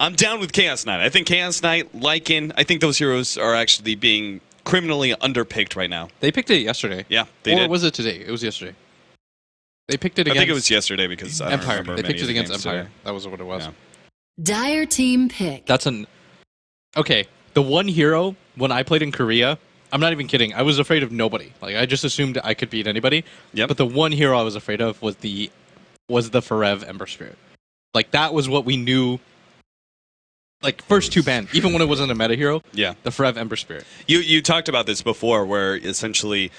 I'm down with Chaos Knight. I think Chaos Knight, Lycan, I think those heroes are actually being criminally underpicked right now. They picked it yesterday. Yeah, they did. Or was it today? It was yesterday. They picked it against... I think it was yesterday because I don't Empire. remember They picked it many of the against games Empire. today. That was what it was. Yeah. Dire team pick. That's an... Okay, the one hero, when I played in Korea, I'm not even kidding, I was afraid of nobody. Like, I just assumed I could beat anybody. Yep. But the one hero I was afraid of was the Forev Ember Spirit. Like, that was what we knew... Like, first two ban, even when it wasn't a meta hero, Yeah. the Forev Ember Spirit. You talked about this before, where essentially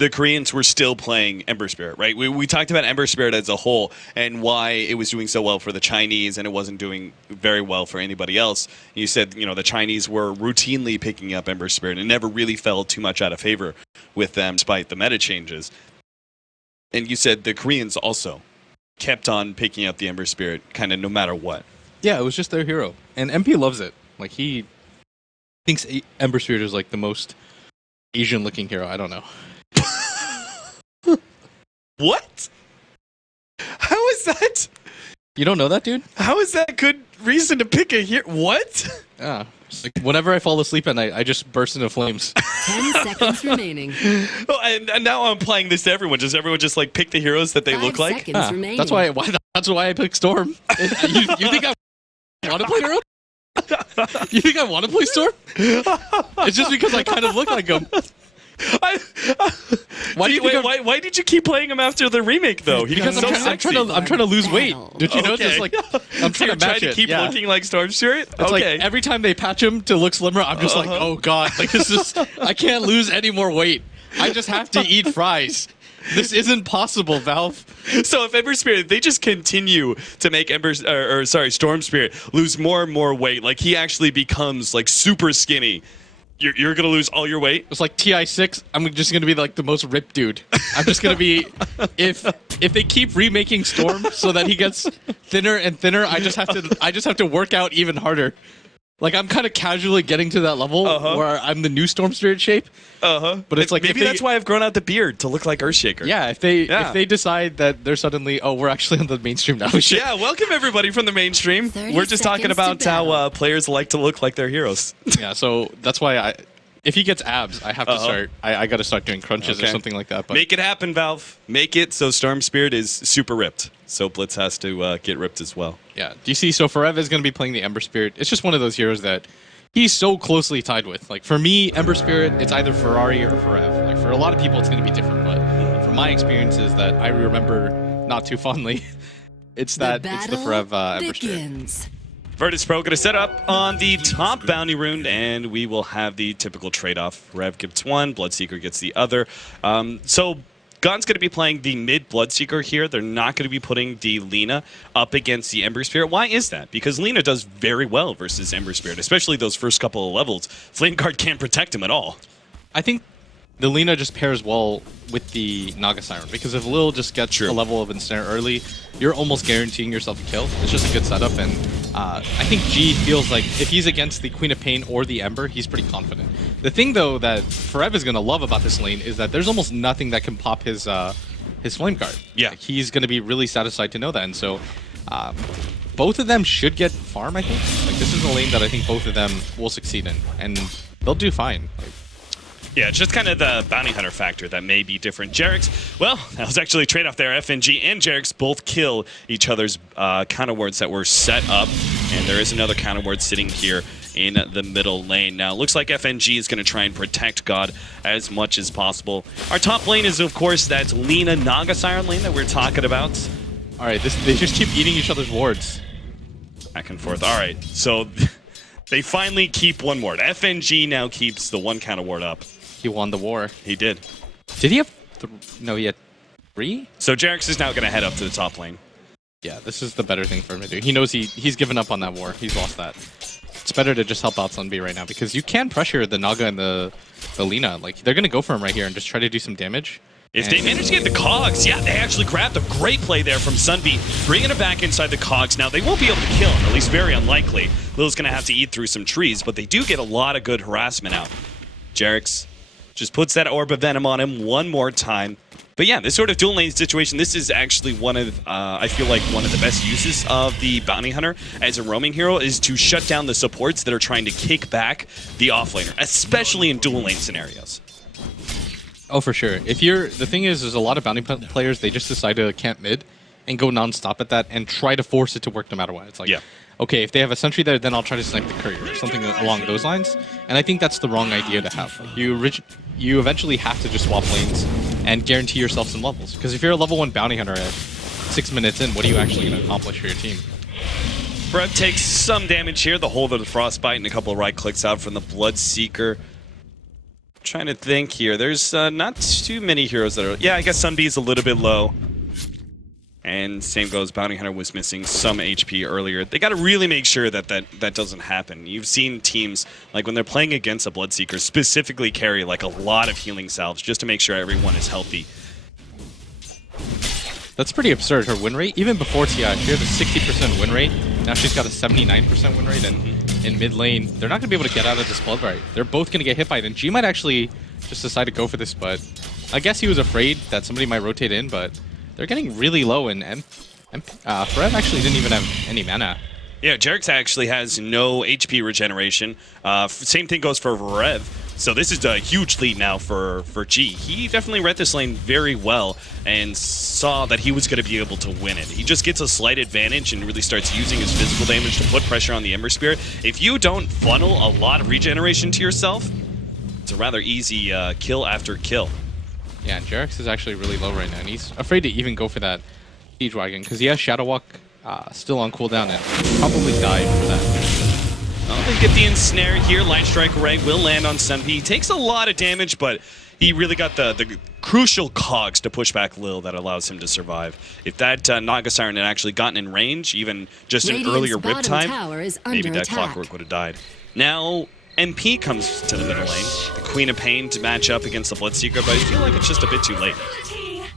the Koreans were still playing Ember Spirit, right? We talked about Ember Spirit as a whole and why it was doing so well for the Chinese and it wasn't doing very well for anybody else. You said, you know, the Chinese were routinely picking up Ember Spirit and never really fell too much out of favor with them despite the meta changes. And you said the Koreans also kept on picking up the Ember Spirit kind of no matter what. Yeah, it was just their hero. And MP loves it. Like, he thinks Ember Spirit is, like, the most Asian-looking hero. I don't know. What? How is that? You don't know that, dude? How is that good reason to pick a hero? What? Yeah. Like, whenever I fall asleep at night, I just burst into flames. 10 seconds remaining. Oh, and now I'm applying this to everyone. Does everyone just like pick the heroes that they 5 look like? seconds remaining. That's why I picked Storm. You think I want to play hero? You think I want to play Storm? It's just because I kind of look like him. Why did you keep playing him after the remake though? Because I'm trying to lose weight. Did you know? Okay. Just like I'm trying to match to it. keep looking like Storm Spirit. It's like every time they patch him to look slimmer, I'm just like, oh god, like this is I can't lose any more weight. I just have to eat fries. This isn't possible, Valve. So if Ember Spirit, they just continue to make Storm Spirit lose more and more weight, like he actually becomes like super skinny. You're gonna lose all your weight. It's like TI6. I'm just gonna be like the most ripped dude. I'm just gonna be if they keep remaking Storm so that he gets thinner and thinner. I just have to work out even harder. Like I'm kind of casually getting to that level where I'm the new Storm Spirit shape. But it's like maybe that's why I've grown out the beard to look like Earthshaker. Yeah, if they decide that they're suddenly we're actually on the mainstream now. Yeah, welcome everybody from the mainstream. We're just talking about how players like to look like their heroes. Yeah, so that's why if he gets abs, I have to start. I got to start doing crunches or something like that. But make it happen, Valve. Make it so Storm Spirit is super ripped. So Blitz has to get ripped as well. Yeah. Do you see? So Forev is going to be playing the Ember Spirit. It's just one of those heroes that he's so closely tied with. Like for me, Ember Spirit, it's either Ferrari or Forev. Like for a lot of people, it's going to be different. But from my experiences that I remember not too fondly, it's the Forev Ember Spirit. Virtus Pro going to set up on the top bounty rune, and we will have the typical trade-off. Rev gets one, Bloodseeker gets the other. So Gun's going to be playing the mid Bloodseeker here. They're not going to be putting the Lina up against the Ember Spirit. Why is that? Because Lina does very well versus Ember Spirit, especially those first couple of levels. Flame Guard can't protect him at all. I think the Lina just pairs well with the Naga Siren, because if Lil just gets a level of Ensnare early, you're almost guaranteeing yourself a kill. It's just a good setup, and I think G feels like if he's against the Queen of Pain or the Ember, he's pretty confident. The thing, though, that Forev is going to love about this lane is that there's almost nothing that can pop his Flame Guard. Yeah. Like, he's going to be really satisfied to know that, and so both of them should get farm, I think. Like, this is a lane that I think both of them will succeed in, and they'll do fine. Like, yeah, it's just kind of the bounty hunter factor that may be different. Jerix, well, that was actually a trade-off there. FNG and Jerix both kill each other's counter wards that were set up, and there is another counter ward sitting here in the middle lane. Now, looks like FNG is going to try and protect God as much as possible. Our top lane is, of course, that Lina Naga Siren lane that we're talking about. All right, they just keep eating each other's wards. Back and forth. All right, so they finally keep one ward. FNG now keeps the one counter ward up. He won the war. He did. Did he have no, he had 3? So Jerix is now going to head up to the top lane. Yeah, this is the better thing for him to do. He knows he's given up on that war. He's lost that. It's better to just help out Sunbi right now, because you can pressure the Naga and the Lina. Like, they're going to go for him right here and just try to do some damage. If they manage to get the cogs, yeah, they actually grabbed a great play there from Sunbi, bringing it back inside the cogs. Now, they won't be able to kill him, at least very unlikely. Lil's going to have to eat through some trees, but they do get a lot of good harassment out. Jerix just puts that Orb of Venom on him one more time. But yeah, this sort of dual lane situation, this is actually one of, I feel like one of the best uses of the Bounty Hunter as a roaming hero is to shut down the supports that are trying to kick back the offlaner, especially in dual lane scenarios. Oh, for sure. The thing is a lot of Bounty players, they just decide to camp mid and go non-stop at that and try to force it to work no matter what. It's like, okay, if they have a sentry there, then I'll try to snipe the courier or something along those lines. And I think that's the wrong idea to have. You eventually have to just swap lanes and guarantee yourself some levels. Because if you're a level 1 Bounty Hunter at 6 minutes in, what are you actually going to accomplish for your team? Brett takes some damage here. The hold of the Frostbite and a couple of right clicks out from the Bloodseeker. Trying to think here. There's not too many heroes that are... Yeah, I guess Sunbee's a little bit low. And same goes, Bounty Hunter was missing some HP earlier. They got to really make sure that that doesn't happen. You've seen teams, like when they're playing against a Bloodseeker, specifically carry like a lot of healing salves just to make sure everyone is healthy. That's pretty absurd, her win rate. Even before TI, she had a 60% win rate. Now she's got a 79% win rate, and in mid lane, they're not going to be able to get out of this Bloodbite. They're both going to get hit by it, and G might actually just decide to go for this, but I guess he was afraid that somebody might rotate in, but they're getting really low, and Ferev actually didn't even have any mana. Yeah, Jerix actually has no HP regeneration. Same thing goes for Ferev. So this is a huge lead now for G. He definitely read this lane very well and saw that he was going to be able to win it. He just gets a slight advantage and really starts using his physical damage to put pressure on the Ember Spirit. If you don't funnel a lot of regeneration to yourself, it's a rather easy kill after kill. Yeah, Jerix is actually really low right now, and he's afraid to even go for that Siege Wagon, because he has Shadow Walk still on cooldown and probably died for that. Well, they get the ensnare here. Light Strike Array will land on Sunbee. He takes a lot of damage, but he really got the crucial cogs to push back Lil that allows him to survive. If that Naga Siren had actually gotten in range, even just an earlier whip time, maybe that Clockwork would have died. Now, MP comes to the middle lane. The Queen of Pain to match up against the Bloodseeker, but I feel like it's just a bit too late.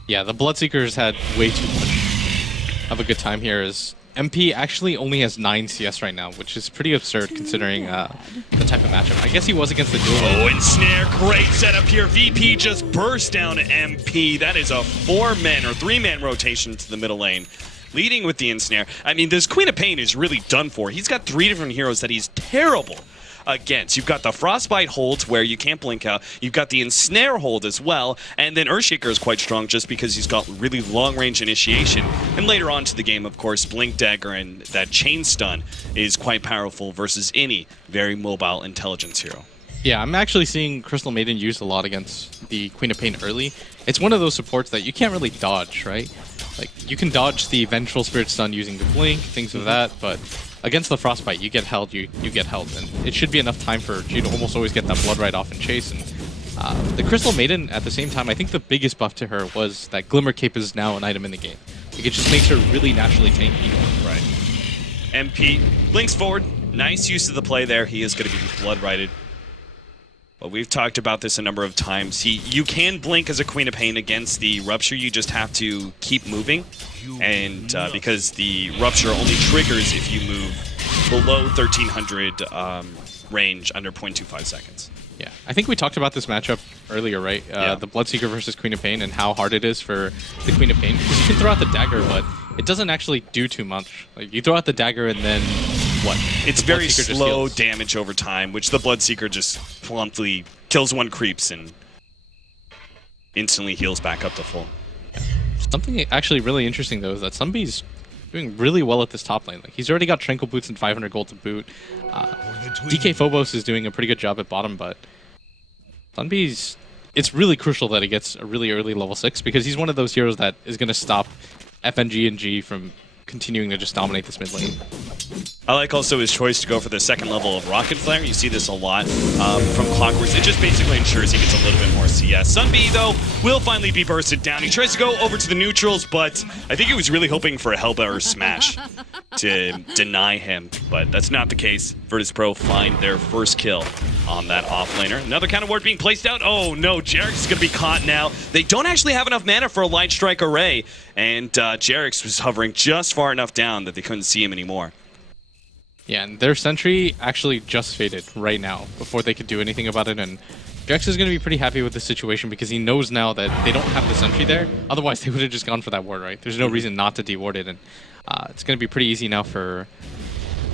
Yeah, the Bloodseeker's had way too much of a good time here. As MP actually only has 9 CS right now, which is pretty absurd considering the type of matchup. I guess he was against the dual lane. Oh, ensnare, great setup here. VP just burst down MP. That is a 4-man or 3-man rotation to the middle lane, leading with the ensnare. I mean, this Queen of Pain is really done for. He's got 3 different heroes that he's terrible against. You've got the Frostbite hold where you can't blink out. You've got the ensnare hold as well, and then Earthshaker is quite strong just because he's got really long range initiation. And later on to the game, of course, Blink Dagger and that chain stun is quite powerful versus any very mobile intelligence hero. Yeah, I'm actually seeing Crystal Maiden used a lot against the Queen of Pain early. It's one of those supports that you can't really dodge, right? Like, you can dodge the Vengeful Spirit stun using the blink, things of that, but against the Frostbite, you get held, you get held, and it should be enough time for you to almost always get that Blood Right off and chase. And the Crystal Maiden, at the same time, I think the biggest buff to her was that Glimmer Cape is now an item in the game. Like, it just makes her really naturally tanky. Right. MP blinks forward. Nice use of the play there. He is going to be Blood Righted. But we've talked about this a number of times. You can blink as a Queen of Pain against the Rupture. You just have to keep moving. And because the Rupture only triggers if you move below 1300 range under 0.25 seconds. Yeah, I think we talked about this matchup earlier, right? Yeah. The Bloodseeker versus Queen of Pain and how hard it is for the Queen of Pain. Because you can throw out the dagger, but it doesn't actually do too much. Like, you throw out the dagger and then what? It's very slow damage over time, which the Bloodseeker just plumply kills one creeps and instantly heals back up to full. Something actually really interesting, though, is that Sunbee's doing really well at this top lane. Like, he's already got Tranquil Boots and 500 gold to boot. DK Phobos is doing a pretty good job at bottom, but Sunbee's... It's really crucial that he gets a really early level 6, because he's one of those heroes that is going to stop FNG and G from continuing to just dominate this mid lane. I like also his choice to go for the second level of Rocket Flare. You see this a lot from Clockworks. It just basically ensures he gets a little bit more CS. Sunbee, though, will finally be bursted down. He tries to go over to the neutrals, but I think he was really hoping for a Hellbearer Smash to deny him. But that's not the case. Virtus Pro find their first kill on that offlaner. Another counter ward being placed out. Oh no, Jerix is going to be caught now. They don't actually have enough mana for a Light Strike Array, and Jerix was hovering just far enough down that they couldn't see him anymore. Yeah, and their sentry actually just faded right now before they could do anything about it, and Jax is going to be pretty happy with the situation because he knows now that they don't have the sentry there. Otherwise, they would have just gone for that ward, right? There's no reason not to deward it, and it's going to be pretty easy now for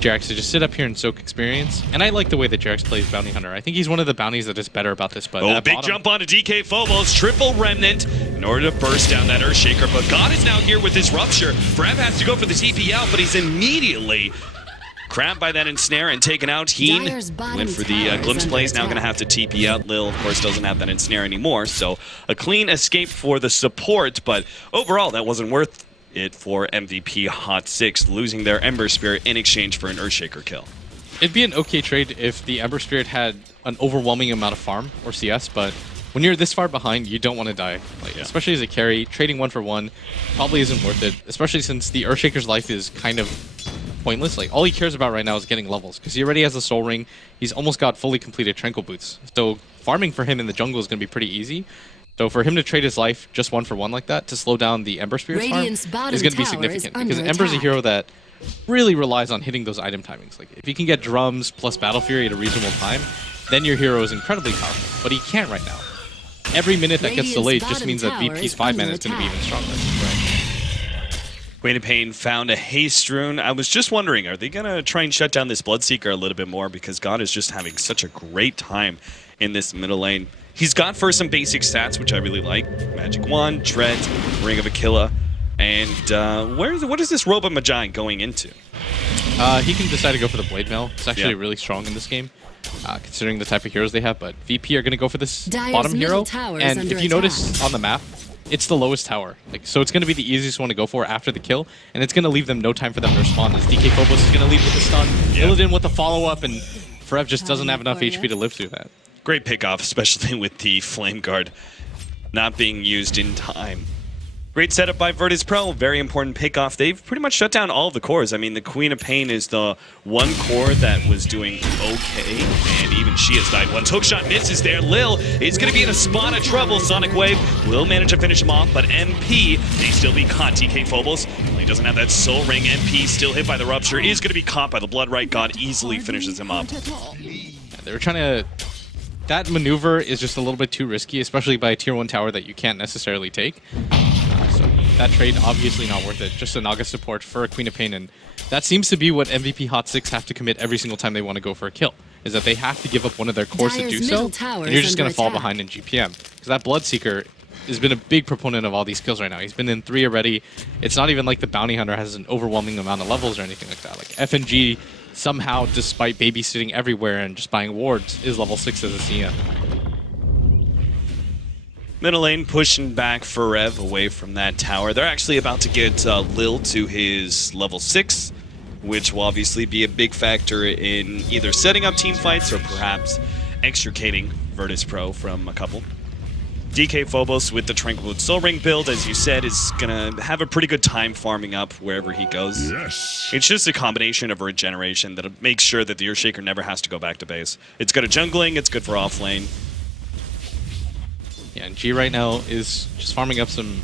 Jax to just sit up here and soak experience. And I like the way that Jax plays Bounty Hunter. I think he's one of the bounties that is better about this. But big jump onto DK Phobos, triple Remnant in order to burst down that Earthshaker. But God is now here with his Rupture. Frev has to go for the TP out, but he's immediately grabbed by that Ensnare and taken out. Heen went for the Glimpse play. He's now going to have to TP out. Lil, of course, doesn't have that Ensnare anymore. So a clean escape for the support, but overall, that wasn't worth it for MVP HOT6, losing their Ember Spirit in exchange for an Earthshaker kill. It'd be an okay trade if the Ember Spirit had an overwhelming amount of farm or CS, but when you're this far behind, you don't want to die. Especially as a carry, trading 1-for-1 probably isn't worth it, especially since the Earthshaker's life is kind of pointless. All he cares about right now is getting levels, because he already has a Soul Ring. He's almost got fully completed Tranquil Boots. So farming for him in the jungle is going to be pretty easy. So for him to trade his life just 1-for-1 like that to slow down the Ember Spirit's farm is going to be significant, because Ember's a hero that really relies on hitting those item timings. If you can get drums plus Battle Fury at a reasonable time, then your hero is incredibly powerful. But he can't right now. Every minute that gets delayed just means that VP's 5-mana is going to be even stronger. Queen of Pain found a Haste Rune. I was just wondering, are they going to try and shut down this Bloodseeker a little bit more, because God is just having such a great time in this middle lane. He's got for some basic stats, which I really like. Magic Wand, Dread, Ring of Aquila. And what is this Robe of Magi going into? He can decide to go for the Blade Mail. It's actually really strong in this game, considering the type of heroes they have. But VP are going to go for this bottom hero. And if you notice on the map, it's the lowest tower. So it's going to be the easiest one to go for after the kill. And it's going to leave them no time for them to respond, as DK Phobos is going to lead with the stun. Illidan with the follow-up, and Frev just doesn't have enough HP to live through that. Great pickoff, especially with the Flame Guard not being used in time. Great setup by Virtus Pro, very important pickoff. They've pretty much shut down all of the cores. I mean, the Queen of Pain is the one core that was doing okay, and even she has died once. Hookshot misses there. Lil is going to be in a spot of trouble. Sonic Wave will manage to finish him off, but MP may still be caught. DK Phobos, he doesn't have that Soul Ring. MP still hit by the Rupture, is going to be caught by the Blood Right. God easily finishes him up. They were trying to... That maneuver is just a little bit too risky, especially by a tier 1 tower that you can't necessarily take. So that trade, obviously not worth it. Just a Naga support for a Queen of Pain, and that seems to be what MVP HOT6 have to commit every single time they want to go for a kill, is that they have to give up one of their cores to do so, and you're just going to fall behind in GPM. Because that Bloodseeker has been a big proponent of all these kills right now. He's been in 3 already. It's not even like the Bounty Hunter has an overwhelming amount of levels or anything like that. FNG, somehow, despite babysitting everywhere and just buying wards, is level 6 as a CM. Middle lane pushing back Forev away from that tower. They're actually about to get Lil to his level 6, which will obviously be a big factor in either setting up team fights or perhaps extricating Virtus Pro from a couple. DK Phobos with the Tranquil Soul Ring build, as you said, is going to have a pretty good time farming up wherever he goes. Yes. It's just a combination of regeneration that makes sure that the Earthshaker never has to go back to base. It's good at jungling, it's good for off lane. Yeah, and G right now is just farming up some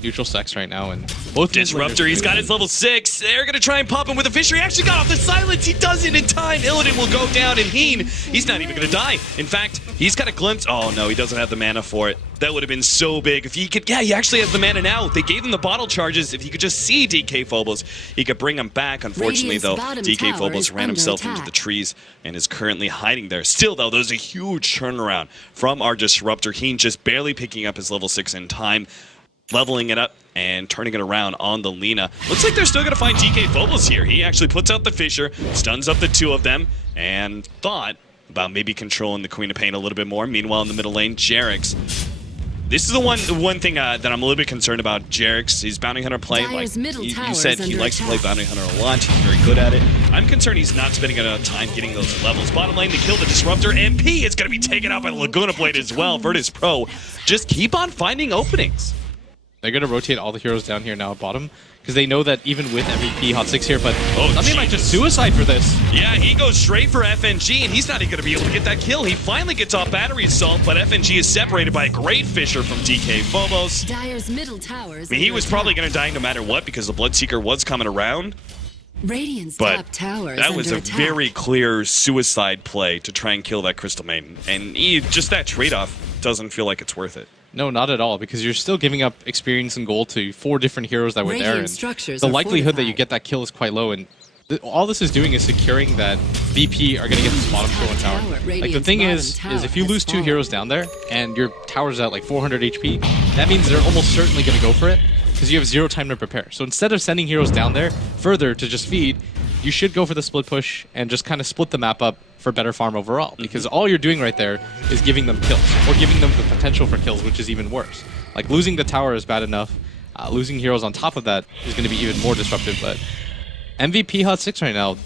neutral sex right now, and both Disruptor, he's got his level 6. They're going to try and pop him with a Fisher. He actually got off the silence. He does it in time. Illidan will go down, and Heen, he's not even going to die. In fact, he's got a glimpse. Oh, no, he doesn't have the mana for it. That would have been so big. If he could, yeah, he actually has the mana now. They gave him the bottle charges. If he could just see DK Phobos, he could bring him back. Unfortunately, though, DK Phobos ran himself into the trees and is currently hiding there. Still, though, there's a huge turnaround from our Disruptor. Heen just barely picking up his level 6 in time, leveling it up and turning it around on the Lina. Looks like they're still going to find DK Phobos here. He actually puts out the Fisher, stuns up the 2 of them, and thought about maybe controlling the Queen of Pain a little bit more. Meanwhile, in the middle lane, Jerix. This is the one thing that I'm a little bit concerned about. Jerix, his Bounty Hunter play, like you said, he likes to play Bounty Hunter a lot. He's very good at it. I'm concerned he's not spending enough time getting those levels. Bottom lane to kill the Disruptor. MP is going to be taken out by the Laguna Blade as well. Virtus Pro just keep on finding openings. They're going to rotate all the heroes down here now at bottom, because they know that even with MVP HOT6 here, but somebody might just suicide for this. Yeah, he goes straight for FNG, and he's not even going to be able to get that kill. He finally gets off Battery Assault, but FNG is separated by a great Fisher from DK Phobos. Dire's middle towers. I mean, he was probably going to die no matter what, because the Bloodseeker was coming around. Radiant's But top tower is that was under a attack. very clear suicide play to try and kill that Crystal Maiden. And just that trade-off doesn't feel like it's worth it. No, not at all, because you're still giving up experience and gold to 4 different heroes that were there, Radiant and structures the are likelihood that you fortified. get that kill is quite low, and all this is doing is securing that VP are going to get this bottom kill in tower. Like, the Radiant's thing bottom is tower if you has lose 2 fallen. heroes down there, and your tower's at like 400 HP, that means they're almost certainly going to go for it, because you have 0 time to prepare. So instead of sending heroes down there further to just feed, you should go for the split push and just kind of split the map up for better farm overall, because all you're doing right there is giving them kills, or giving them the potential for kills, which is even worse. Like, losing the tower is bad enough. Losing heroes on top of that is going to be even more disruptive, but MVP HOT6 right now,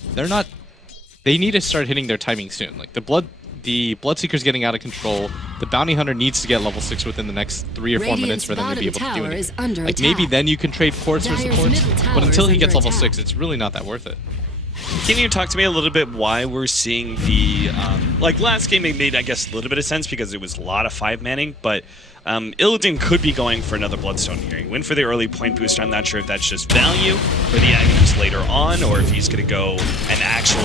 they need to start hitting their timing soon. Like, the Bloodseeker's getting out of control. The Bounty Hunter needs to get level 6 within the next 3 or 4 minutes for them to be able to do anything. Like, maybe then you can trade ports for Dyer's supports, middle tower but until is he gets under level attack. 6, it's really not that worth it. Can you talk to me a little bit why we're seeing the like last game? It made, I guess, a little bit of sense because it was a lot of 5-manning, but Illidan could be going for another Bloodstone here. He went for the early point boost. I'm not sure if that's just value for the Aegis later on, or if he's going to go an actual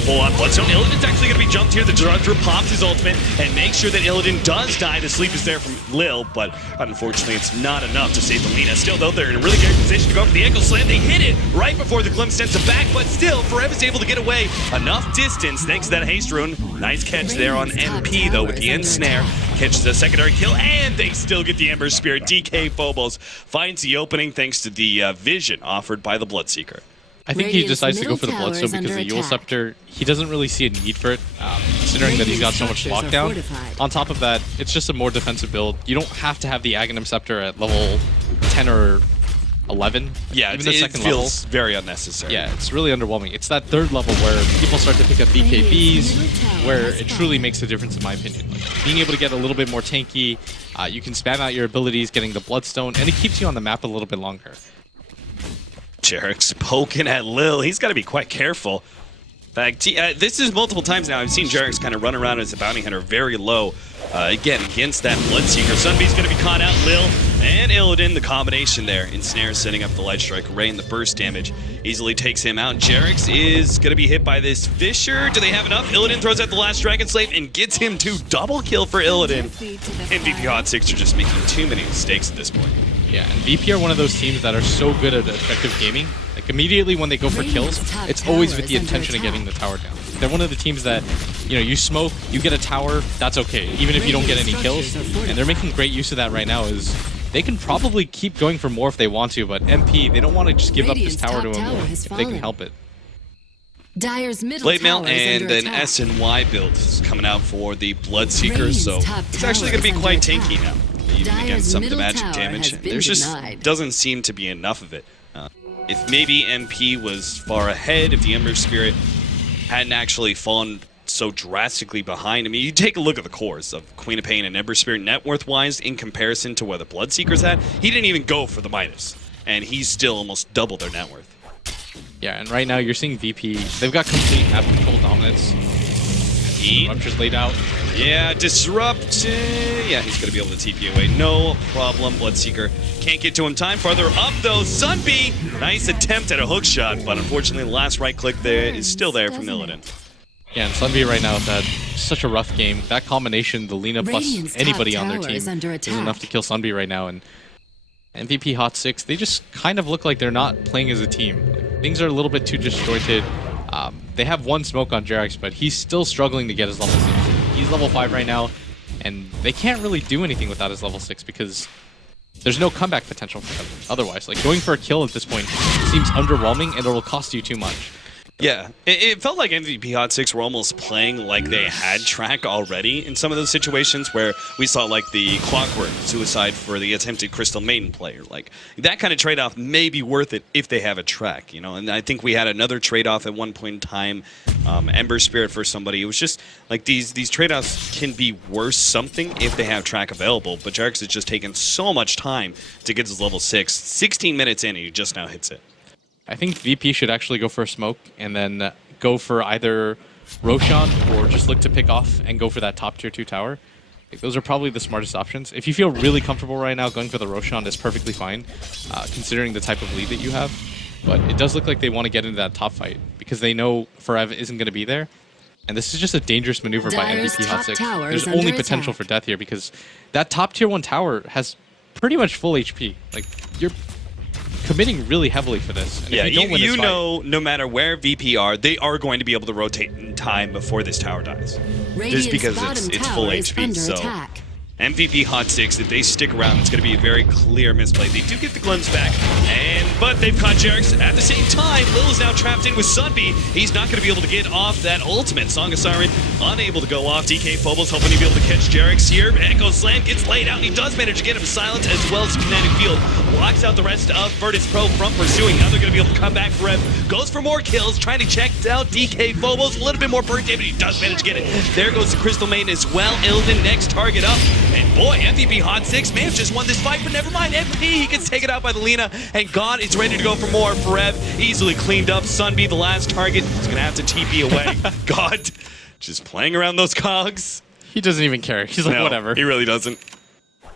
full-on Bloodstone. Illidan's actually going to be jumped here. The Director pops his ultimate and makes sure that Illidan does die. The sleep is there from Lil, but unfortunately it's not enough to save the Lina. Still, though, they're in a really good position to go for the Echo Slam. They hit it right before the Glimpse sends it back, but still, Forev is able to get away enough distance thanks to that haste rune. Nice catch there on MP, though, with the end snare. Catches a secondary kill, and they still get the Ember Spirit. DK Phobos finds the opening thanks to the vision offered by the Bloodseeker. I think he Radiant's decides to go middle for the tower Bloodstone is because the under Yule attack. Scepter, he doesn't really see a need for it, considering that he's got so much Radiant structures are lockdown. fortified. On top of that, it's just a more defensive build. You don't have to have the Aghanim Scepter at level 10 or 11. Yeah, even the it second feels level. very unnecessary. Yeah, it's really underwhelming. It's that 3rd level where people start to pick up BKBs, where it truly makes a difference in my opinion. Like, being able to get a little bit more tanky, you can spam out your abilities, getting the Bloodstone, and it keeps you on the map a little bit longer. Jarek's poking at Lil. He's got to be quite careful. In fact, this is multiple times now. I've seen Jarek's kind of run around as a bounty hunter very low. Again, against that Bloodseeker. Sunbeam's going to be caught out. Lil and Illidan, the combination there. Ensnare setting up the Light Strike. Ray and the burst damage easily takes him out. Jarek's is going to be hit by this Fisher. Do they have enough? Illidan throws out the last Dragon Slave and gets him to double kill for Illidan. And VP HOT6 are just making too many mistakes at this point. Yeah, and VP are one of those teams that are so good at effective gaming. Like, immediately when they go for kills, it's always with the intention of getting the tower down. They're one of the teams that, you know, you smoke, you get a tower, that's okay, even if you don't get any kills. And they're making great use of that right now. Is they can probably keep going for more if they want to, but MP, they don't want to just give up this Radiant's tower to top him tower if has they can fallen. help it. Dyer's middle Blade Mail tower is and under an attack. S&Y build is coming out for the Bloodseekers, so Radiant's top it's actually going to be tower quite is under tanky attack. now. Even Dyer's against some of the middle magic tower damage, has been there's just denied. doesn't seem to be enough of it. If maybe MP was far ahead, if the Ember Spirit hadn't actually fallen so drastically behind. I mean, you take a look at the cores of Queen of Pain and Ember Spirit net worth-wise in comparison to where the Bloodseeker's at. He didn't even go for the minus, and he's still almost double their net worth. Yeah, and right now you're seeing VP, they've got complete map control dominance. Rupture's laid out. Yeah, Disrupt. Yeah, he's going to be able to TP away. No problem. Bloodseeker can't get to him. Time farther up, though. Sunbee, nice attempt at a hook shot, but unfortunately the last right click there is still there from Illidan. Yeah, and Sunbee right now has had such a rough game. That combination, the Lina plus Radiant's top anybody on their tower team, is under is attack. enough to kill Sunbee right now. And MVP HOT6, they just kind of look like they're not playing as a team. Like, things are a little bit too disjointed. They have one smoke on Jarex, but he's still struggling to get his level 6. He's level 5 right now, and they can't really do anything without his level 6 because there's no comeback potential for them otherwise. Like, going for a kill at this point seems underwhelming, and it will cost you too much. Yeah, it felt like MVP HOT6 were almost playing like they had track already in some of those situations where we saw like the Clockwork suicide for the attempted Crystal Maiden player. Like, that kind of trade-off may be worth it if they have a track, you know? And I think we had another trade-off at one point in time, Ember Spirit for somebody. It was just like these trade-offs can be worth something if they have track available, but Jarex has just taken so much time to get his level 6. 16 minutes in and he just now hits it. I think VP should actually go for a smoke and then go for either Roshan or just look to pick off and go for that top tier 2 tower. Like, those are probably the smartest options. If you feel really comfortable right now, going for the Roshan is perfectly fine, considering the type of lead that you have. but it does look like they want to get into that top fight because they know Forev isn't going to be there. And this is just a dangerous maneuver by MVP HOT6. There's only potential for death here because that top tier 1 tower has pretty much full HP. Like, you're committing really heavily for this. And yeah, if you don't win this know, no matter where VP are, they are going to be able to rotate in time before this tower dies. Just because it's full HP. So MVP HOT6, if they stick around, it's going to be a very clear misplay. They do get the glimpse back, but they've caught Jerix. At the same time, Lil is now trapped in with Sunby. He's not going to be able to get off that ultimate. Song of Siren unable to go off. DK Phobos hoping to be able to catch Jerix here. Echo Slam gets laid out, and he does manage to get him silent as well as Kinetic Field. Blocks out the rest of Virtus Pro from pursuing. Now they're going to be able to come back for him. Goes for more kills, trying to check out DK Phobos. A little bit more burnt, but he does manage to get it. There goes the Crystal Main as well. Ilden next target up. And boy, MVP HOT6 may have just won this fight, but never mind. MP, he gets taken out by the Lina, and God is ready to go for more. Forev easily cleaned up. Sunby, the last target, is going to have to TP away. God, just playing around those cogs. He doesn't even care. He's like, no, whatever. He really doesn't.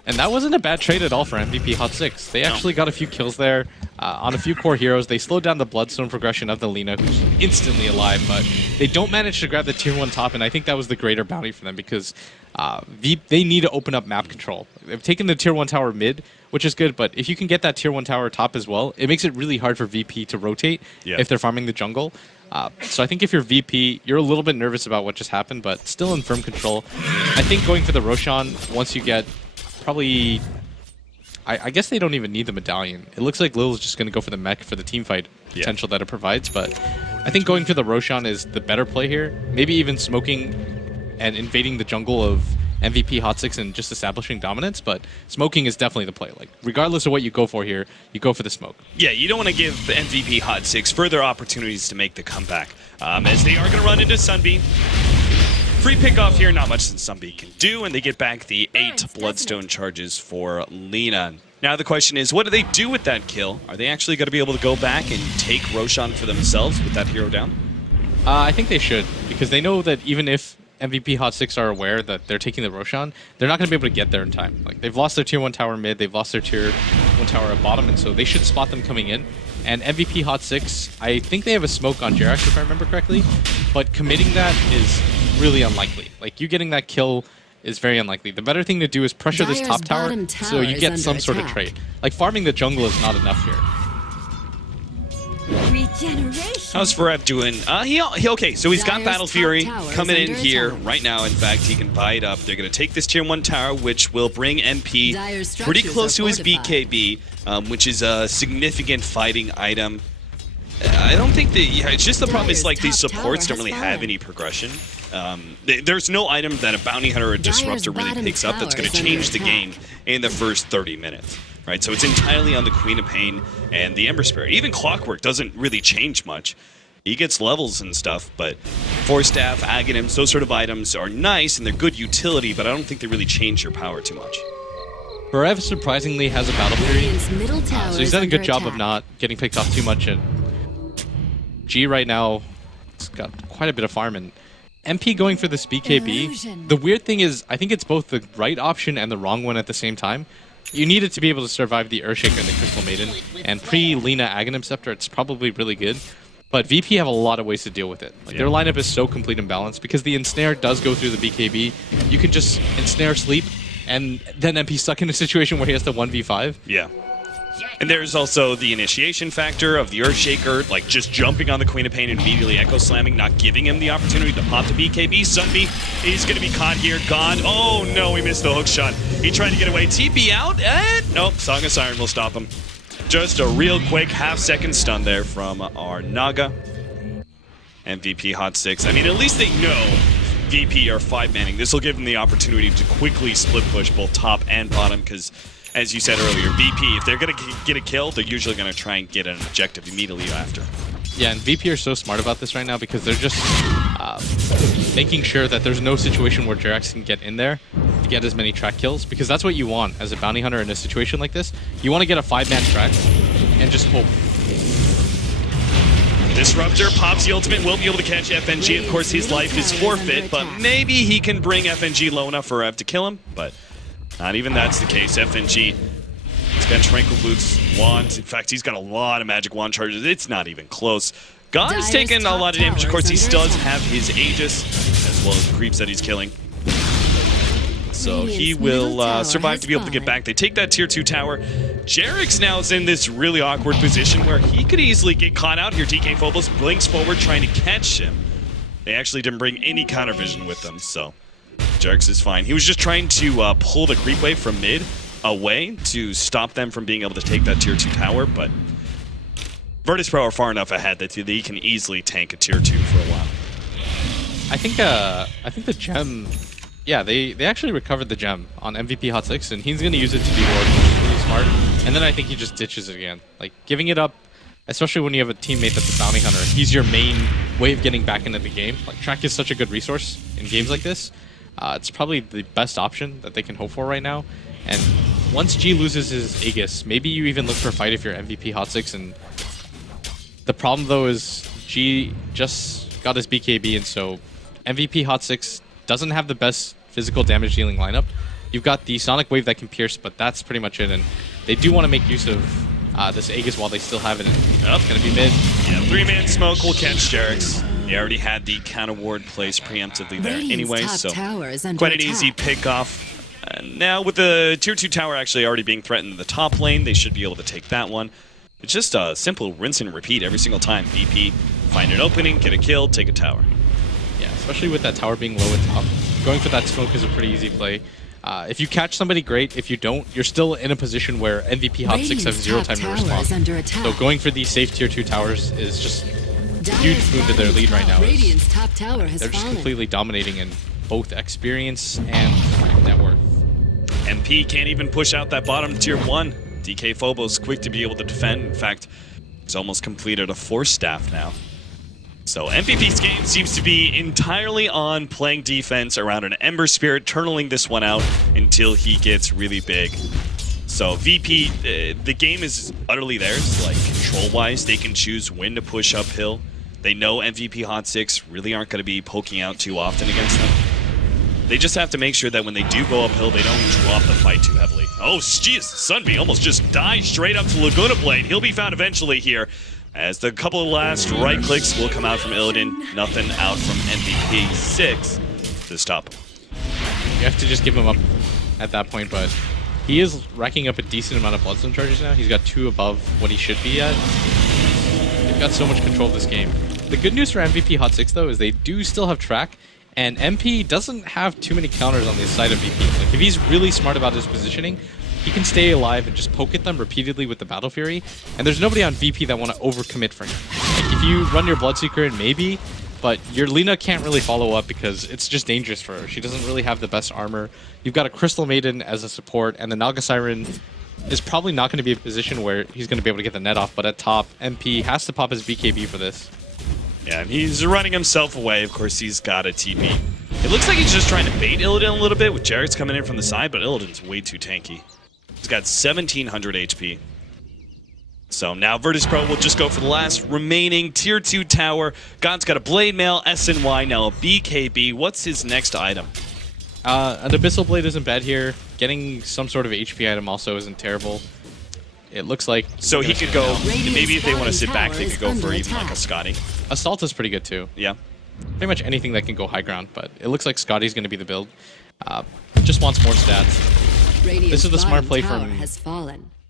And that wasn't a bad trade at all for MVP HOT6. They actually got a few kills there on a few core heroes. They slowed down the Bloodstone progression of the Lina, who's instantly alive, but they don't manage to grab the tier 1 top, and I think that was the greater bounty for them because they need to open up map control. They've taken the tier 1 tower mid, which is good, but if you can get that tier 1 tower top as well, it makes it really hard for VP to rotate if they're farming the jungle. So I think if you're VP, you're a little bit nervous about what just happened, but still in firm control. I think going for the Roshan, once you get probably... I guess they don't even need the medallion. It looks like Lil's just going to go for the mech for the team fight potential that it provides, but I think going for the Roshan is the better play here. Maybe even smoking and invading the jungle of MVP HOT6 and just establishing dominance, but smoking is definitely the play. Like, regardless of what you go for here, you go for the smoke. Yeah, you don't want to give MVP HOT6 further opportunities to make the comeback, as they are going to run into Sunby. Free pick-off here, not much that Sunby can do, and they get back the 8 Bloodstone charges for Lina. Now the question is, what do they do with that kill? Are they actually going to be able to go back and take Roshan for themselves with that hero down? I think they should, because they know that even if MVP HOT6 are aware that they're taking the Roshan, they're not going to be able to get there in time. Like, they've lost their tier 1 tower mid, they've lost their tier 1 tower at bottom, and so they should spot them coming in. And MVP HOT6, I think they have a smoke on Jerax, if I remember correctly, but committing that is really unlikely. Like, you getting that kill is very unlikely. The better thing to do is pressure this top tower so you get some sort of trade. Like, farming the jungle is not enough here. How's Forev doing? Okay, so he's got Battle Fury coming in here right now. In fact, he can buy it up. They're going to take this tier 1 tower, which will bring MP pretty close to his BKB, which is a significant fighting item. I don't think it's just the problem is, like, these supports don't really have any progression. There's no item that a Bounty Hunter or a Disruptor really picks up that's going to change the game in the first 30 minutes. Right, so it's entirely on the Queen of Pain and the Ember Spirit. Even Clockwork doesn't really change much. He gets levels and stuff, but Force Staff, Aghanims, those sort of items are nice and they're good utility, but I don't think they really change your power too much. Forev surprisingly has a Battle Fury, so he's done a good job of not getting picked off too much. And G right now, it's got quite a bit of farm, and MP going for this BKB. The weird thing is, I think it's both the right option and the wrong one at the same time. You need it to be able to survive the Earthshaker and the Crystal Maiden, and pre-Lina Aghanim Scepter, it's probably really good. But VP have a lot of ways to deal with it. Like, their lineup is so complete and balanced, because the Ensnare does go through the BKB. You can just Ensnare sleep, and then MP stuck in a situation where he has to 1v5. Yeah. And there's also the initiation factor of the Earthshaker, like just jumping on the Queen of Pain and immediately Echo Slamming, not giving him the opportunity to pop the BKB. Sunby, he's going to be caught here. Gone. Oh no, he missed the hook shot. He tried to get away. TP out, and nope, Song of Siren will stop him. Just a real quick half-second stun there from our Naga. MVP HOT6. I mean, at least they know VP are 5-manning. This will give them the opportunity to quickly split push both top and bottom, because as you said earlier, VP, if they're going to get a kill, they're usually going to try and get an objective immediately after. Yeah, and VP are so smart about this right now because they're just making sure that there's no situation where Jerax can get in there to get as many track kills, because that's what you want as a bounty hunter in a situation like this. You want to get a 5-man track and just hope. Disruptor pops the ultimate, will be able to catch FNG. Of course, his life is forfeit, but maybe he can bring FNG low enough for Rev to kill him, but not even that's the case. FNG He's got Tranquil Boots, Wand. In fact, he's got a lot of magic wand charges. It's not even close. God is taking a lot of damage. Of course, he does have his Aegis, as well as the creeps that he's killing. So he will survive to be able to get back. They take that tier 2 tower. Jarix now is in this really awkward position where he could easily get caught out here. DK Phobos blinks forward trying to catch him. They actually didn't bring any counter vision with them, so Jarix is fine. He was just trying to pull the creep wave from mid away to stop them from being able to take that tier 2 tower, but Virtus Pro are far enough ahead that they can easily tank a tier 2 for a while. I think the gem, yeah, they actually recovered the gem on MVP HOT6, and he's gonna use it to be ward, which is really smart. And then I think he just ditches it again, like giving it up, especially when you have a teammate that's a bounty hunter. He's your main way of getting back into the game. Like Track is such a good resource in games like this. It's probably the best option that they can hope for right now. And once G loses his Aegis, maybe you even look for a fight if you're MVP HOT6. And the problem though is G just got his BKB, and so MVP HOT6 doesn't have the best physical damage dealing lineup. You've got the Sonic Wave that can pierce, but that's pretty much it. And they do want to make use of this Aegis while they still have it. It's going to be mid. Yeah, 3-man smoke will catch Jarix. They already had the counter ward placed preemptively there anyway, so quite an easy pick off. Now with the tier 2 tower actually already being threatened in the top lane, they should be able to take that one. It's just a simple rinse and repeat every single time. VP, find an opening, get a kill, take a tower. Yeah, especially with that tower being low at top. Going for that smoke is a pretty easy play. If you catch somebody, great. If you don't, you're still in a position where MVP HOT6 have 0 time to respond. So going for these safe tier 2 towers is just a huge move to their lead right now. They're just completely dominating in both experience and net worth. MP can't even push out that bottom tier 1. DK Phobos quick to be able to defend. In fact, he's almost completed a Force Staff now. So MVP's game seems to be entirely on playing defense around an Ember Spirit, turtling this one out until he gets really big. So VP, the game is utterly theirs, like control-wise. They can choose when to push uphill. They know MVP HOT6 really aren't going to be poking out too often against them. They just have to make sure that when they do go uphill, they don't drop the fight too heavily. Oh, jeez, Sunbeam almost just died straight up to Laguna Blade. He'll be found eventually here, as the couple of last right clicks will come out from Illidan. Nothing out from MVP 6 to stop him. You have to just give him up at that point, but he is racking up a decent amount of Bloodstone charges now. He's got 2 above what he should be at. They've got so much control of this game. The good news for MVP HOT6 though is they do still have Track, and MP doesn't have too many counters on the side of VP. Like if he's really smart about his positioning, he can stay alive and just poke at them repeatedly with the Battle Fury, and there's nobody on VP that want to overcommit for him. Like if you run your Bloodseeker, maybe, but your Lina can't really follow up because it's just dangerous for her. She doesn't really have the best armor. You've got a Crystal Maiden as a support, and the Naga Siren is probably not going to be a position where he's going to be able to get the net off, but at top, MP has to pop his BKB for this. Yeah, and he's running himself away. Of course, he's got a TP. It looks like he's just trying to bait Illidan a little bit with Jarix coming in from the side, but Illidan's way too tanky. He's got 1700 HP. So now Virtus Pro will just go for the last remaining tier 2 tower. God's got a Blade Mail, SNY, now a BKB. What's his next item? An Abyssal Blade isn't bad here. Getting some sort of HP item also isn't terrible. It looks like... So he could go... Maybe if they want to sit back, they could go for even like a Scotty. Assault is pretty good too. Yeah. Pretty much anything that can go high ground, but it looks like Scotty's going to be the build. Just wants more stats. This is the smart play from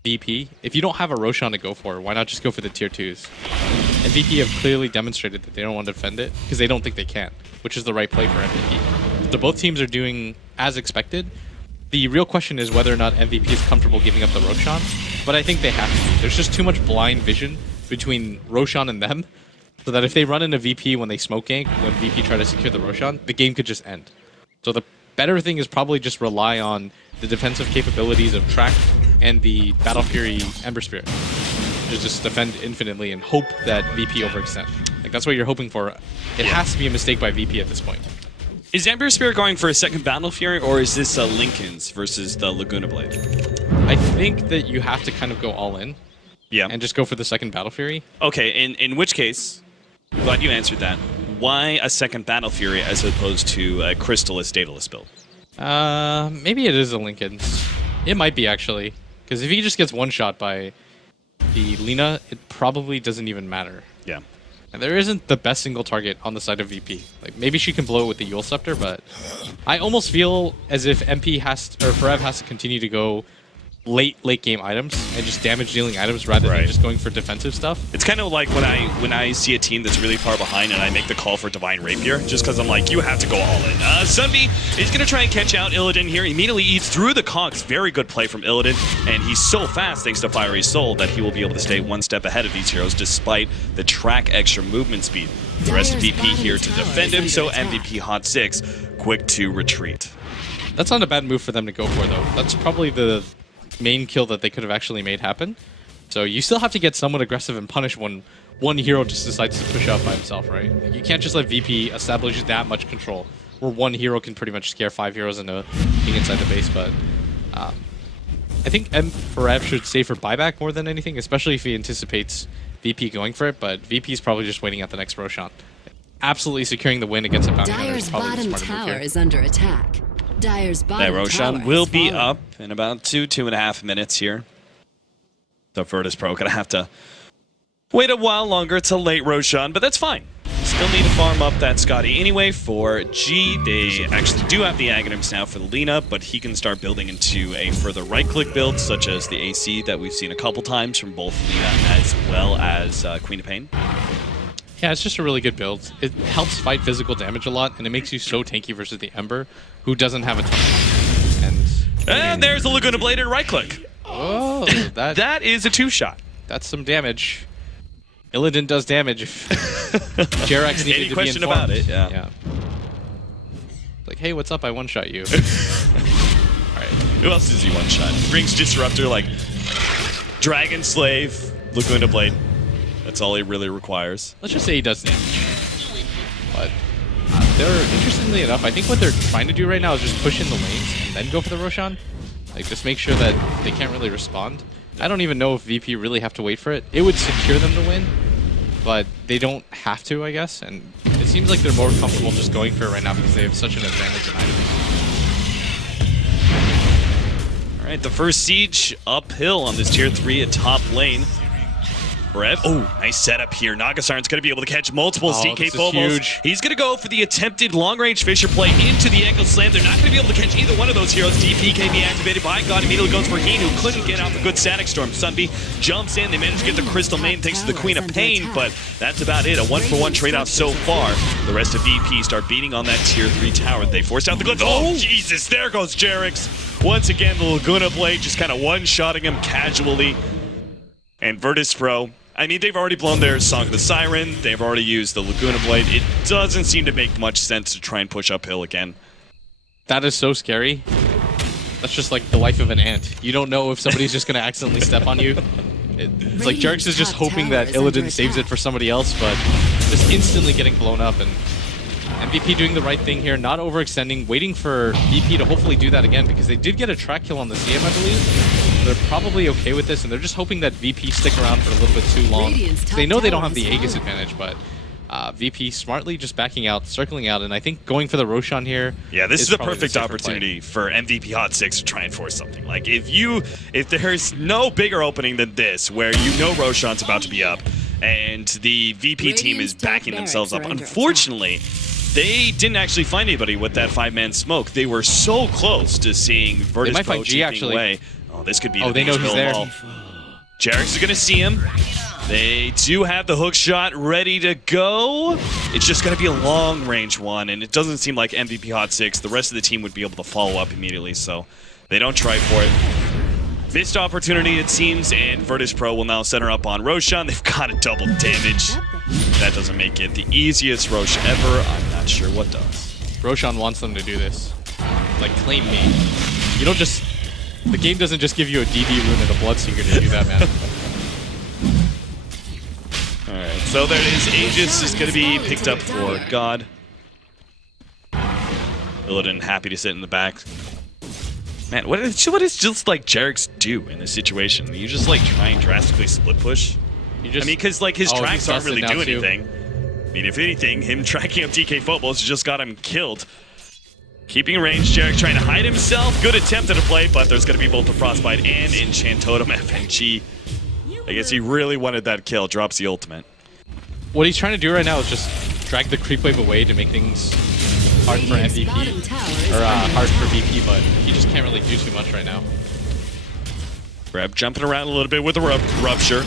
VP. If you don't have a Roshan to go for, why not just go for the tier 2s? And VP have clearly demonstrated that they don't want to defend it because they don't think they can, which is the right play for MVP. So both teams are doing as expected. The real question is whether or not MVP is comfortable giving up the Roshan, but I think they have to. There's just too much blind vision between Roshan and them, so that if they run into VP when they smoke gank, when VP try to secure the Roshan, the game could just end. So the better thing is probably just rely on the defensive capabilities of Track and the Battle Fury Ember Spirit. Just defend infinitely and hope that VP overextend. Like that's what you're hoping for. It has to be a mistake by VP at this point. Is Ember Spirit going for a second Battle Fury, or is this Linken's versus the Laguna Blade? I think that you have to kind of go all in. Yeah. And just go for the second Battle Fury. Okay, in which case, glad you answered that. Why a second Battle Fury as opposed to a Crystallis Daedalus build? Maybe it is a Linken's. It might be, actually. Because if he just gets one shot by the Lina, it probably doesn't even matter. Yeah. And there isn't the best single target on the side of VP. Like, maybe she can blow it with the Yule Scepter, but I almost feel as if MP has to, or Forev has to continue to go late game items and just damage dealing items rather than just going for defensive stuff. It's kind of like when I see a team that's really far behind and I make the call for Divine Rapier, just because I'm like, you have to go all in. Sunby is going to try and catch out Illidan here. He immediately eats through the conks. Very good play from Illidan, and he's so fast thanks to Fiery Soul that he will be able to stay one step ahead of these heroes despite the track extra movement speed. The rest of VP here to defend him, so MVP HOT6 quick to retreat. That's not a bad move for them to go for, though. That's probably the main kill that they could have actually made happen. So you still have to get somewhat aggressive and punish when one hero just decides to push up by himself, right? You can't just let VP establish that much control where one hero can pretty much scare 5 heroes into being inside the base. But I think Forev should stay for buyback more than anything, especially if he anticipates VP going for it. But VP is probably just waiting at the next Roshan. Absolutely securing the win against a bounty hunter is probably the bottom smarter move tower here. is under attack. Dire's bottom Roshan tower will is be falling. up in about 2.5 minutes here. So Virtus Pro gonna have to wait a while longer till late Roshan, but that's fine. Still need to farm up that Scotty anyway for G. They actually do have the Aghanims now for the Lina, but he can start building into a further right-click build, such as the AC that we've seen a couple times from both Lina as well as Queen of Pain. Yeah, it's just a really good build. It helps fight physical damage a lot, and it makes you so tanky versus the Ember, who doesn't have a ton of damage. And there's the Laguna Blade and right-click. Oh, That is a 2-shot. That's some damage. Illidan does damage if Jerax needed Any to question be informed. about it, yeah. Like, hey, what's up? I one-shot you. Alright, who else does he one-shot? Brings Disruptor like Dragon Slave, Laguna Blade. That's all he really requires. Let's just say he does damage. But interestingly enough, I think what they're trying to do right now is just push in the lanes and then go for the Roshan. Like, just make sure that they can't really respond. I don't even know if VP really have to wait for it. It would secure them to win, but they don't have to, I guess. And it seems like they're more comfortable just going for it right now because they have such an advantage in items. Alright, the first siege uphill on this tier 3 at top lane. Oh, nice setup here. Nagasiren's going to be able to catch multiple DK Phobos. He's going to go for the attempted long-range Fisher play into the ankle slam. They're not going to be able to catch either one of those heroes. DP can be activated by God. Immediately goes for Heen, who couldn't get off a good Static Storm. Sunby jumps in. They managed to get the Crystal Main thanks to the Queen of Pain, but that's about it. A 1-for-1 trade-off so far. The rest of VP start beating on that tier 3 tower. They forced out the Glitz. Oh, Jesus. There goes Jerax. Once again, the Laguna Blade just kind of one-shotting him casually. And Virtus Pro, I mean, they've already blown their Song of the Siren. They've already used the Laguna Blade. It doesn't seem to make much sense to try and push uphill again. That is so scary. That's just like the life of an ant. You don't know if somebody's just going to accidentally step on you. It's like Jerax is just hoping that Illidan saves it for somebody else, but just instantly getting blown up. And MVP doing the right thing here, not overextending, waiting for VP to hopefully do that again, because they did get a track kill on the CM, I believe. They're probably okay with this, and they're just hoping that VP stick around for a little bit too long. They know they don't have the Aegis advantage, but VP smartly just backing out, circling out, and I think going for the Roshan here. Yeah, this is a perfect opportunity for MVP HOT6 to try and force something. Like, if there's no bigger opening than this, where you know Roshan's about to be up, and the VP team is backing themselves up, unfortunately, they didn't actually find anybody with that 5-man smoke. They were so close to seeing Virtus Pro chipping away. Oh, this could be the they know he's there. Jerax is going to see him. They do have the hook shot ready to go. It's just going to be a long-range one, and it doesn't seem like MVP HOT6, the rest of the team would be able to follow up immediately, so they don't try for it. Missed opportunity, it seems, and Virtus Pro will now center up on Roshan. They've got a double damage. That doesn't make it the easiest Rosh ever. I'm not sure what does. Roshan wants them to do this. Like, claim me. You don't just... The game doesn't just give you a DD rune and a Bloodseeker to do that, man. Alright, so there it is. Aegis is going to be picked up for God. Illidan happy to sit in the back. Man, what does just like Jerax do in this situation? You just like try and drastically split push? I mean, because like his tracks aren't really doing anything. I mean, if anything, him tracking up DK Phobos just got him killed. Keeping range, Jarek trying to hide himself. Good attempt at a play, but there's going to be both the Frostbite and Enchant Totem. FNG, I guess he really wanted that kill. Drops the ultimate. What he's trying to do right now is just drag the creep wave away to make things hard for MVP, or hard for VP, but he just can't really do too much right now. Reb jumping around a little bit with a rupture.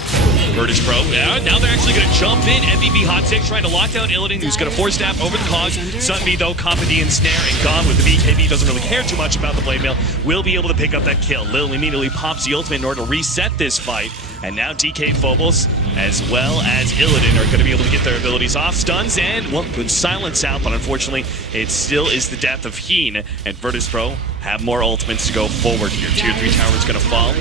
Virtus Pro. Yeah, now they're actually going to jump in. MVP HOT6 trying to lock down Illidan, who's going to force stab over the Cogs. Sunby, though, caught the ensnare and gone with the BKB. Doesn't really care too much about the blade mail. Will be able to pick up that kill. Lil immediately pops the ultimate in order to reset this fight. And now DK Phobos, as well as Illidan, are going to be able to get their abilities off. Stuns and, well, good silence out, but unfortunately, it still is the death of Heen. And Virtus Pro have more ultimates to go forward here. Tier 3 tower is going to fall.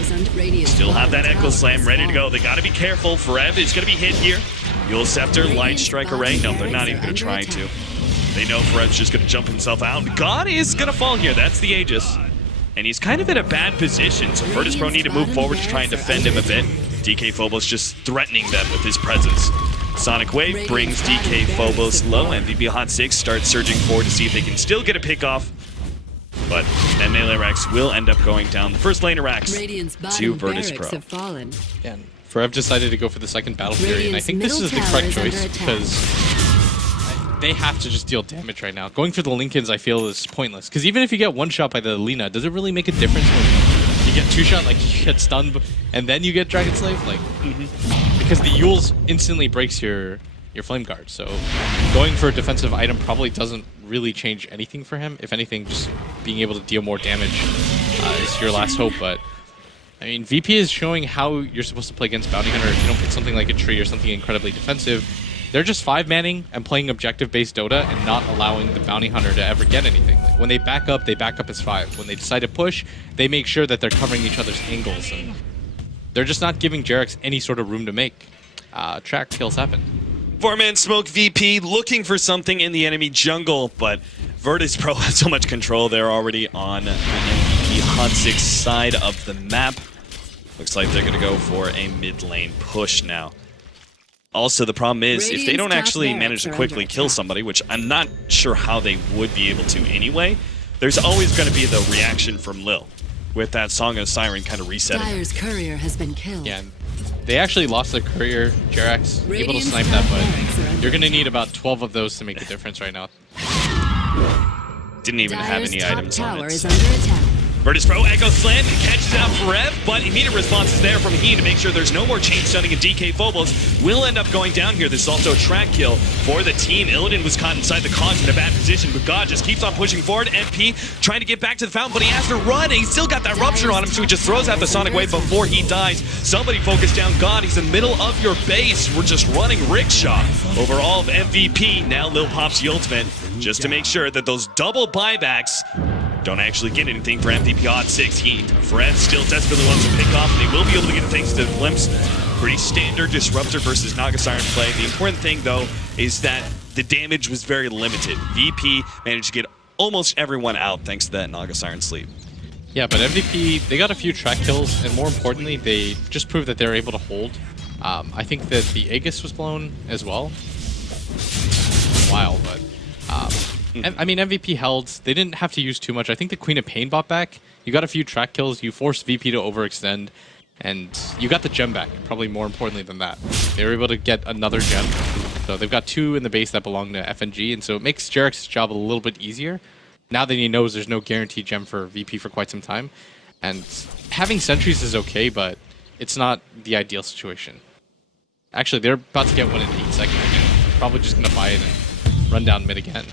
Still have that Echo Slam ready to go. They got to be careful. Forev is going to be hit here. Yule Scepter, Light Strike Array. No, they're not even going to try to. They know Forev's just going to jump himself out. God is going to fall here. That's the Aegis. And he's kind of in a bad position, so Virtus Pro need to move forward to try and defend him a bit. DK Phobos just threatening them with his presence. Sonic Wave brings DK Phobos low. MVP HOT6 starts surging forward to see if they can still get a pick off. But that melee Rex will end up going down. The first laner Rex to Virtus Pro. Yeah, Forev decided to go for the second Battle Fury, and I think this is the correct choice because they have to just deal damage right now. Going for the Lincolns, I feel, is pointless. Because even if you get one shot by the Lina, does it really make a difference when you get two shot, like you get stunned, and then you get Dragon Slave? Like, because the Yules instantly breaks your Flame Guard. So going for a defensive item probably doesn't really change anything for him. If anything, just being able to deal more damage is your last hope. But I mean, VP is showing how you're supposed to play against Bounty Hunter if you don't pick something like a tree or something incredibly defensive. They're just 5-manning and playing objective-based Dota and not allowing the Bounty Hunter to ever get anything. Like, when they back up as 5. When they decide to push, they make sure that they're covering each other's angles. And they're just not giving Jarex any sort of room to make. Track kills happen. 4-man smoke VP looking for something in the enemy jungle, but Virtus Pro has so much control. They're already on the MVP HOT6 side of the map. Looks like they're going to go for a mid lane push now. Also, the problem is, if they don't actually manage to quickly kill somebody, which I'm not sure how they would be able to anyway, there's always going to be the reaction from Lil, with that Song of Siren kind of resetting. Dire's courier has been killed. Yeah, they actually lost their courier, Jarex, able to snipe that, but you're going to need about 12 of those to make a difference right now. Didn't even have any items on it. Is under attack. Virtus Pro, Echo Slam, catches out Forev, but immediate response is there from He to make sure there's no more chain stunning, and DK Phobos will end up going down here. This is also a track kill for the team. Illidan was caught inside the Cogs in a bad position, but God just keeps on pushing forward. MP trying to get back to the fountain, but he has to run, and he's still got that rupture on him, so he just throws out the Sonic Wave before he dies. Somebody focus down God, he's in the middle of your base. We're just running Rickshaw over all of MVP. Now Lil pops the ultimate, just to make sure that those double buybacks don't actually get anything for MVP HOT6 Heat. Forev still desperately wants to pick off, and they will be able to get it thanks to Glimpse. Pretty standard Disruptor versus Naga Siren play. The important thing, though, is that the damage was very limited. VP managed to get almost everyone out thanks to that Naga Siren sleep. Yeah, but MVP, they got a few track kills, and more importantly, they just proved that they're able to hold. I think that the Aegis was blown as well. A while, but I mean, MVP held. They didn't have to use too much. I think the Queen of Pain bought back. You got a few track kills. You forced VP to overextend. And you got the gem back, probably more importantly than that. They were able to get another gem. So they've got 2 in the base that belong to FNG. And so it makes Jarex's job a little bit easier. Now that he knows there's no guaranteed gem for VP for quite some time. And having sentries is okay, but it's not the ideal situation. Actually, they're about to get one in 8 seconds again. Probably just going to buy it and run down mid again.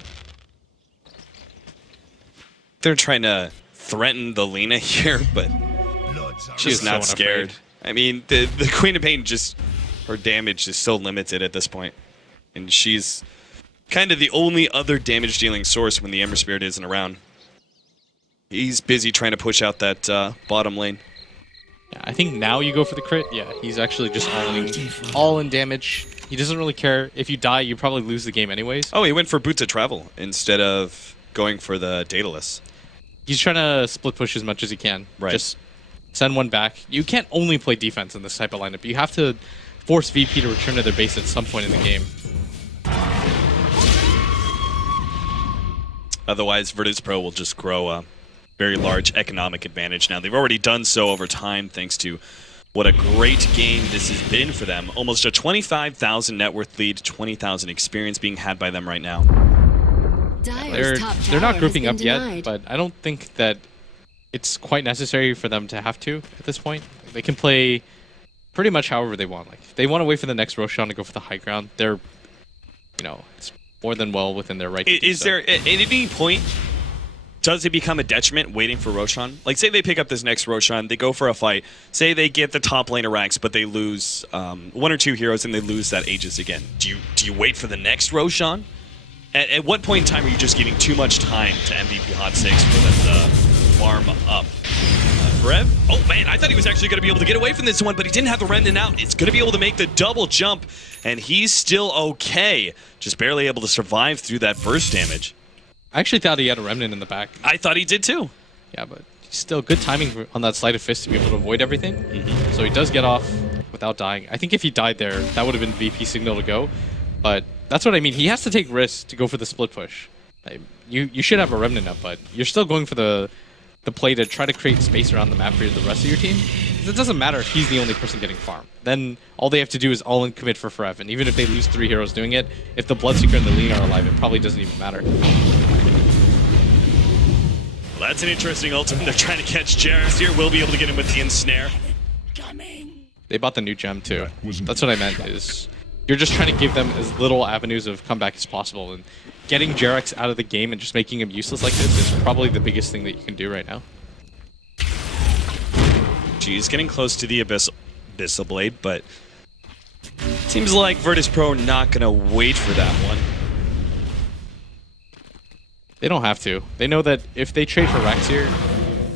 They're trying to threaten the Lina here, but she's not so scared. I mean, the Queen of Pain just, her damage is so limited at this point. And she's kind of the only other damage dealing source when the Ember Spirit isn't around. He's busy trying to push out that bottom lane. Yeah, I think now you go for the crit. Yeah, he's actually just all in damage. He doesn't really care. If you die, you probably lose the game anyways. Oh, he went for Boots of Travel instead of going for the Daedalus. He's trying to split push as much as he can. Right. Just send one back. You can't only play defense in this type of lineup. You have to force VP to return to their base at some point in the game. Otherwise, Virtus Pro will just grow a very large economic advantage now. They've already done so over time thanks to what a great game this has been for them. Almost a 25,000 net worth lead, 20,000 experience being had by them right now. They're not grouping up yet, but I don't think that it's quite necessary for them to have to at this point. They can play pretty much however they want. Like, if they want to wait for the next Roshan to go for the high ground, they're, it's more than well within their right to do so. Is there, at any point, does it become a detriment waiting for Roshan? Like, say they pick up this next Roshan, they go for a fight, say they get the top lane of Rax, but they lose 1 or 2 heroes and they lose that Aegis again. Do you wait for the next Roshan? At what point in time are you just giving too much time to MVP HOT6 for them to farm up? Rev? Oh man, I thought he was actually going to be able to get away from this one, but he didn't have the Remnant out. It's going to be able to make the double jump, and he's still okay. Just barely able to survive through that burst damage. I actually thought he had a Remnant in the back. I thought he did too. Yeah, but still good timing on that Sleight of Fist to be able to avoid everything. So he does get off without dying. I think if he died there, that would have been VP signal to go. But that's what I mean. He has to take risks to go for the split push. You should have a Remnant up, but you're still going for the play to try to create space around the map for the rest of your team. It doesn't matter if he's the only person getting farmed. Then all they have to do is all in commit for Forev, and even if they lose 3 heroes doing it, if the Bloodseeker and the Lean are alive, it probably doesn't even matter. Well, that's an interesting ultimate. They're trying to catch Jairus here. We'll be able to get him with the ensnare. They bought the new gem too. That's what I meant, is you're just trying to give them as little avenues of comeback as possible, and getting Jairus out of the game and just making him useless like this is probably the biggest thing that you can do right now. He's getting close to the Abyssal Blade, but seems like Virtus Pro not going to wait for that one. They don't have to. They know that if they trade for Rax here,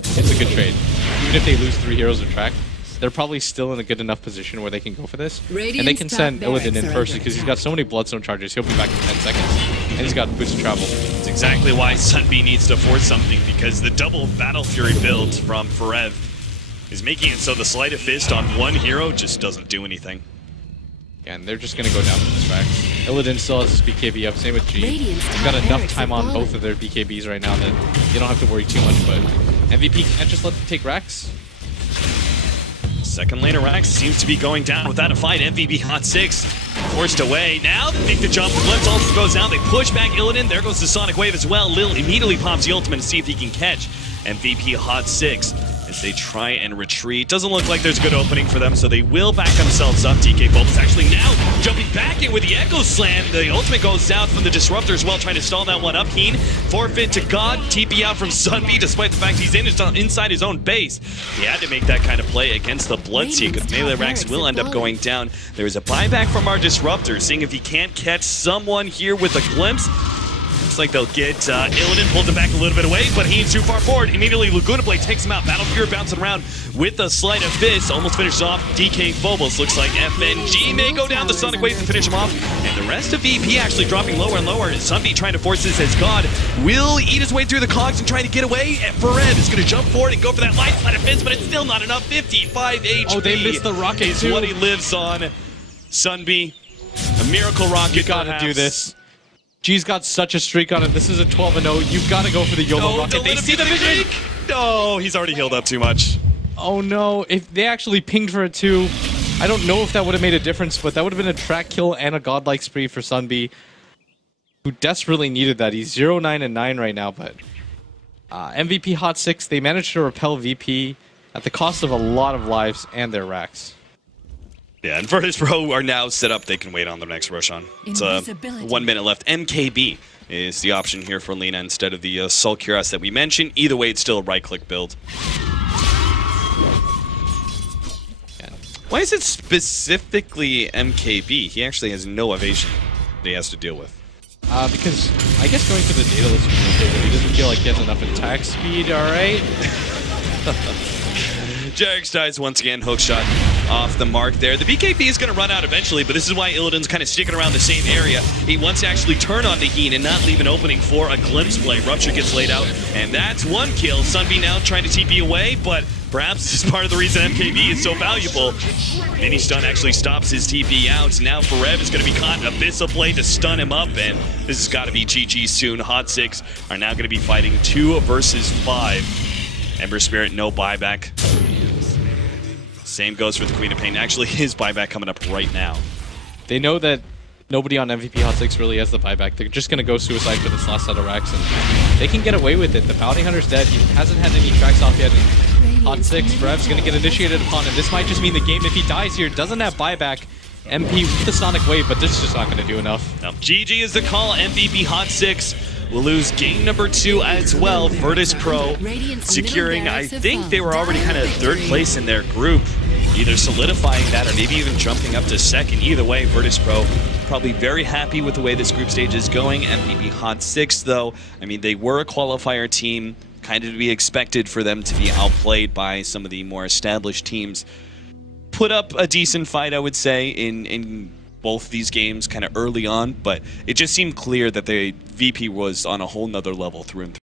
it's a good trade. Even if they lose 3 heroes of track, they're probably still in a good enough position where they can go for this. And they can send Illidan in first because he's got so many Bloodstone charges, he'll be back in 10 seconds. And he's got boost of travel. That's exactly why Sunby needs to force something, because the double Battle Fury build from Forev is making it so the Sleight of Fist on 1 hero just doesn't do anything. Yeah, and they're just going to go down with this Rax. Illidan still has his BKB up, same with G. They've got enough time on both of their BKBs right now that you don't have to worry too much, but MVP can't just let them take Rax. Second lane of Rax seems to be going down without a fight. MVP HOT6 forced away. Now they make the jump. The Blitz also goes down. They push back Illidan. There goes the Sonic Wave as well. Lil immediately pops the ultimate to see if he can catch MVP HOT6 as they try and retreat. Doesn't look like there's a good opening for them, so they will back themselves up. DK Bulbs actually now jumping back in with the Echo Slam. The ultimate goes down from the Disruptor as well, trying to stall that one up. Keen, forfeit to God. TP out from Sunby, despite the fact he's inside his own base. He had to make that kind of play against the Bloodseeker. Melee Rax will end up going down. There is a buyback from our Disruptor, seeing if he can't catch someone here with a glimpse. Looks like they'll get Illidan, pulls him back a little bit away, but he's too far forward. Immediately, Laguna Blade takes him out. Battle Fury bouncing around with a Sleight of Fist. Almost finishes off DK Phobos. Looks like FNG may go down the Sonic Wave and finish him off. And the rest of VP actually dropping lower and lower. Sunby trying to force this as God will eat his way through the cogs and trying to get away. Forev is going to jump forward and go for that light Sleight of Fist, but it's still not enough. 55 HP. Oh, they missed the rocket is too. what he lives on. Sunby, a miracle rocket. You gotta do this. G's got such a streak on him. This is a 12-0. You've got to go for the YOLO rocket. They see the vision. No, he's already healed up too much. Oh no, if they actually pinged for it too, I don't know if that would have made a difference, but that would have been a track kill and a godlike spree for Sunby, who desperately needed that. He's 0-9-9 right now, but MVP HOT6, they managed to repel VP at the cost of a lot of lives and their racks. Yeah, and Virtus Pro are now set up. They can wait on the next Roshan. It's 1 minute left. MKB is the option here for Lina instead of the Soul Cuirass that we mentioned. Either way, it's still a right-click build. Yeah. Why is it specifically MKB? He actually has no evasion that he has to deal with. Because I guess going for the data list is okay, but he doesn't feel like he has enough attack speed, alright? Jarex dies once again, hook shot off the mark there. The BKB is going to run out eventually, but this is why Illidan's kind of sticking around the same area. He wants to actually turn on the Heen and not leave an opening for a glimpse play. Rupture gets laid out, and that's 1 kill. Sunby now trying to TP away, but Perhaps this is part of the reason MKB is so valuable. Mini stun actually stops his TP out. Now Forev is going to be caught. Abyssal Blade to stun him up, and this has got to be GG soon. HOT6 are now going to be fighting 2 versus 5. Ember Spirit, no buyback. Same goes for the Queen of Pain. Actually, his buyback coming up right now. They know that nobody on MVP HOT6 really has the buyback. They're just going to go suicide for this last set of racks, and they can get away with it. The Bounty Hunter's dead. He hasn't had any tracks off yet. HOT6, Forev's going to get initiated upon him. This might just mean the game, if he dies here, doesn't have buyback. MP with the Sonic Wave, but this is just not going to do enough. No. GG is the call. MVP HOT6 will lose game number 2 as well. Virtus Pro securing, I think they were already kind of 3rd place in their group, either solidifying that or maybe even jumping up to 2nd. Either way, Virtus Pro probably very happy with the way this group stage is going. MVP HOT6, though, I mean, they were a qualifier team, kind of to be expected for them to be outplayed by some of the more established teams. Put up a decent fight, I would say, in both these games kind of early on, but it just seemed clear that the VP was on a whole nother level through and through.